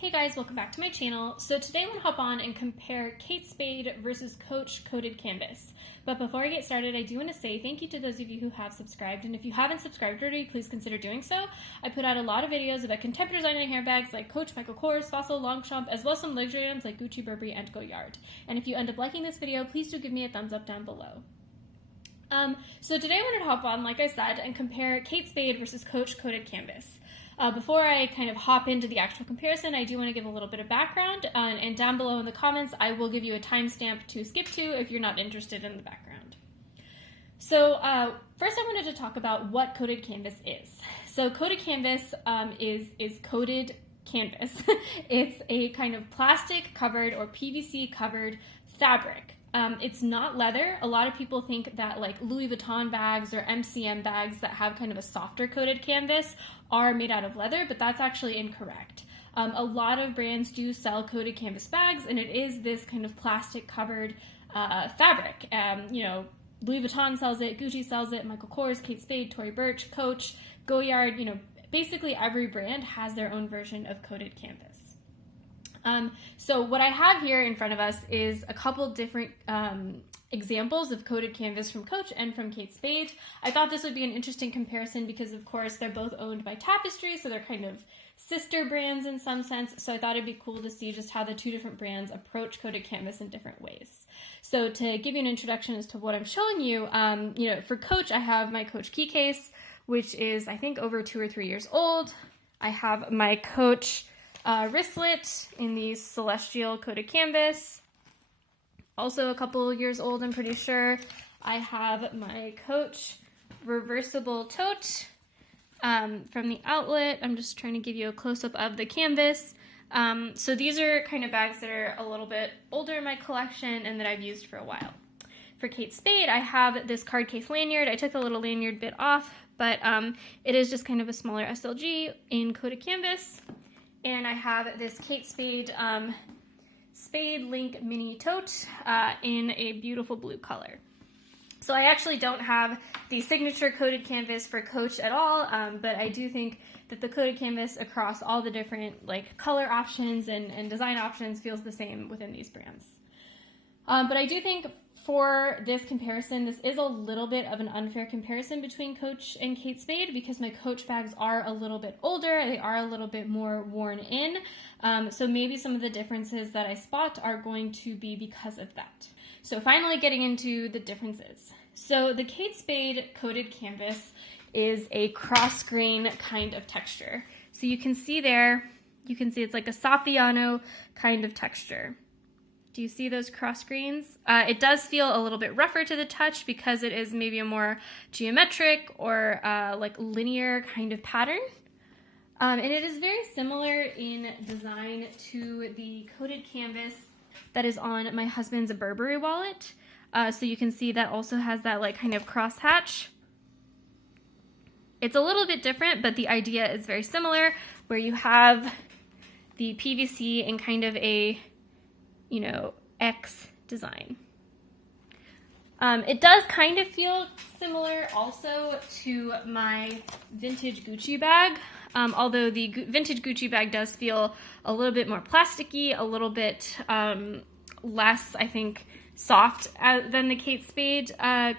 Hey guys, welcome back to my channel. So today I'm going to hop on and compare Kate Spade versus Coach coated canvas. But before I get started, I do want to say thank you to those of you who have subscribed, and if you haven't subscribed already, please consider doing so. I put out a lot of videos about contemporary design and handbags like Coach, Michael Kors, Fossil, Longchamp, as well as some luxury items like Gucci, Burberry, and Goyard. And if you end up liking this video, please do give me a thumbs up down below. So today I wanted to hop on, like I said, and compare Kate Spade versus Coach coated canvas. Before I kind of hop into the actual comparison, I do want to give a little bit of background, and down below in the comments, I will give you a timestamp to skip to if you're not interested in the background. So first I wanted to talk about what coated canvas is. So coated canvas is coated canvas. It's a kind of plastic covered or PVC covered fabric. It's not leather. A lot of people think that like Louis Vuitton bags or MCM bags that have kind of a softer coated canvas are made out of leather, but that's actually incorrect. A lot of brands do sell coated canvas bags, and it is this kind of plastic covered fabric. Louis Vuitton sells it, Gucci sells it, Michael Kors, Kate Spade, Tory Burch, Coach, Goyard, basically every brand has their own version of coated canvas. So what I have here in front of us is a couple different examples of coated canvas from Coach and from Kate Spade. I thought this would be an interesting comparison because, of course, they're both owned by Tapestry, so they're kind of sister brands in some sense. So I thought it'd be cool to see just how the two different brands approach coated canvas in different ways. So to give you an introduction as to what I'm showing you, for Coach, I have my Coach key case, which is, I think, over 2 or 3 years old. I have my Coach wristlet in the celestial coated canvas, also a couple years old, I'm pretty sure. I have my Coach reversible tote from the outlet. I'm just trying to give you a close-up of the canvas. So these are kind of bags that are a little bit older in my collection and that I've used for a while. For Kate Spade, I have this card case lanyard. I took the little lanyard bit off, but it is just kind of a smaller SLG in coated canvas. And I have this Kate Spade Spade Link Mini Tote in a beautiful blue color. So I actually don't have the signature coated canvas for Coach at all, but I do think that the coated canvas across all the different color options and design options feels the same within these brands. But I do think for this comparison, this is a little bit of an unfair comparison between Coach and Kate Spade because my Coach bags are a little bit older, they are a little bit more worn in, so maybe some of the differences that I spot are going to be because of that. So finally getting into the differences. So the Kate Spade coated canvas is a cross grain kind of texture. So you can see it's like a Saffiano kind of texture. Do you see those cross grains? It does feel a little bit rougher to the touch because it is maybe a more geometric or linear kind of pattern. And it is very similar in design to the coated canvas that is on my husband's Burberry wallet. So you can see that also has that kind of crosshatch. It's a little bit different, but the idea is very similar, where you have the PVC in kind of a X design. It does kind of feel similar also to my vintage Gucci bag, although the vintage Gucci bag does feel a little bit more plasticky, a little bit less, I think, soft than the Kate Spade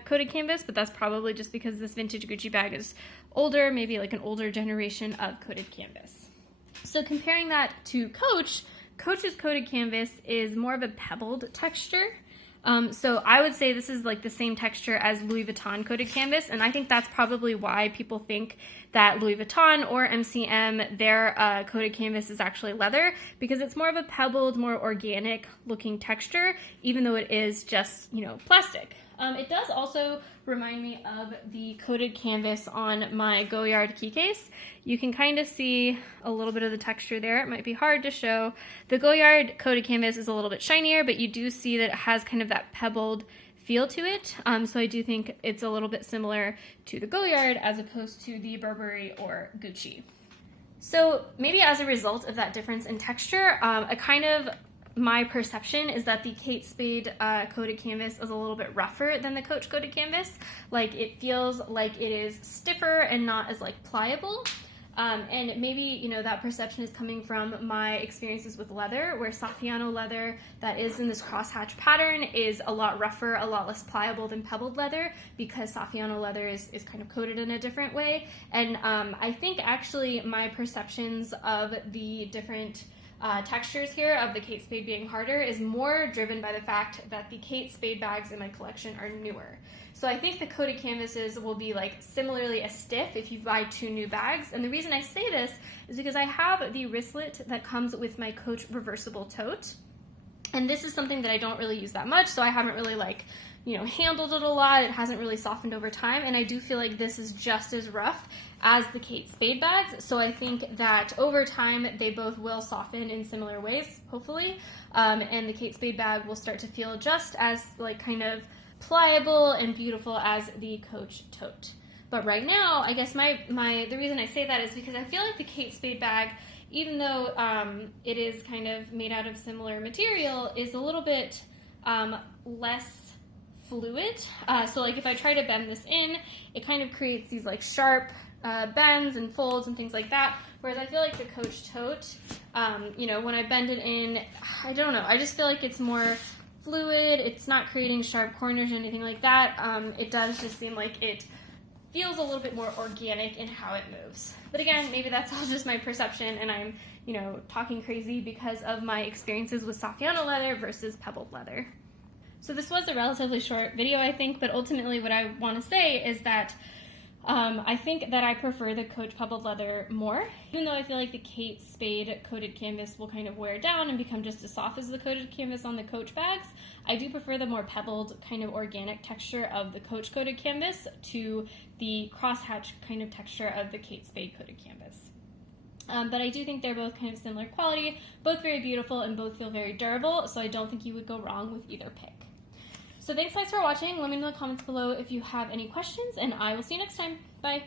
coated canvas, but that's probably just because this vintage Gucci bag is older, maybe like an older generation of coated canvas. So comparing that to Coach, Coach's coated canvas is more of a pebbled texture. So I would say this is like the same texture as Louis Vuitton coated canvas, and I think that's probably why people think that Louis Vuitton or MCM, their coated canvas is actually leather, because it's more of a pebbled, more organic looking texture, even though it is just, plastic. It does also remind me of the coated canvas on my Goyard key case. You can kind of see a little bit of the texture there. It might be hard to show. The Goyard coated canvas is a little bit shinier, but you do see that it has kind of that pebbled feel to it. So I do think it's a little bit similar to the Goyard as opposed to the Burberry or Gucci. So maybe as a result of that difference in texture, my perception is that the Kate Spade coated canvas is a little bit rougher than the Coach coated canvas. It feels like it is stiffer and not as pliable. And maybe, you know, that perception is coming from my experiences with leather, where Saffiano leather that is in this crosshatch pattern is a lot rougher, a lot less pliable than pebbled leather, because Saffiano leather is kind of coated in a different way. And I think actually my perceptions of the different textures here of the Kate Spade being harder is more driven by the fact that the Kate Spade bags in my collection are newer. So I think the coated canvases will be like similarly as stiff if you buy 2 new bags. And the reason I say this is because I have the wristlet that comes with my Coach reversible tote. And this is something that I don't really use that much, so I haven't really handled it a lot. It hasn't really softened over time, and I do feel like this is just as rough as the Kate Spade bags. So I think that over time they both will soften in similar ways, hopefully, and the Kate Spade bag will start to feel just as kind of pliable and beautiful as the Coach tote. But right now, I guess the reason I say that is because I feel like the Kate Spade bag, even though it is kind of made out of similar material, is a little bit less fluid. So like if I try to bend this in, it kind of creates these like sharp bends and folds and things like that. Whereas I feel like the Coach tote, when I bend it in, I don't know, I just feel like it's more fluid. It's not creating sharp corners or anything like that. It does just seem like it feels a little bit more organic in how it moves. But again, maybe that's all just my perception, and I'm, talking crazy because of my experiences with Saffiano leather versus pebbled leather. So this was a relatively short video, I think, but ultimately what I want to say is that I think that I prefer the Coach pebbled leather more, even though I feel like the Kate Spade coated canvas will kind of wear down and become just as soft as the coated canvas on the Coach bags. I do prefer the more pebbled kind of organic texture of the Coach coated canvas to the crosshatch kind of texture of the Kate Spade coated canvas. But I do think they're both kind of similar quality, both very beautiful, and both feel very durable, so I don't think you would go wrong with either pick. So thanks guys for watching. Let me know in the comments below if you have any questions, and I will see you next time. Bye!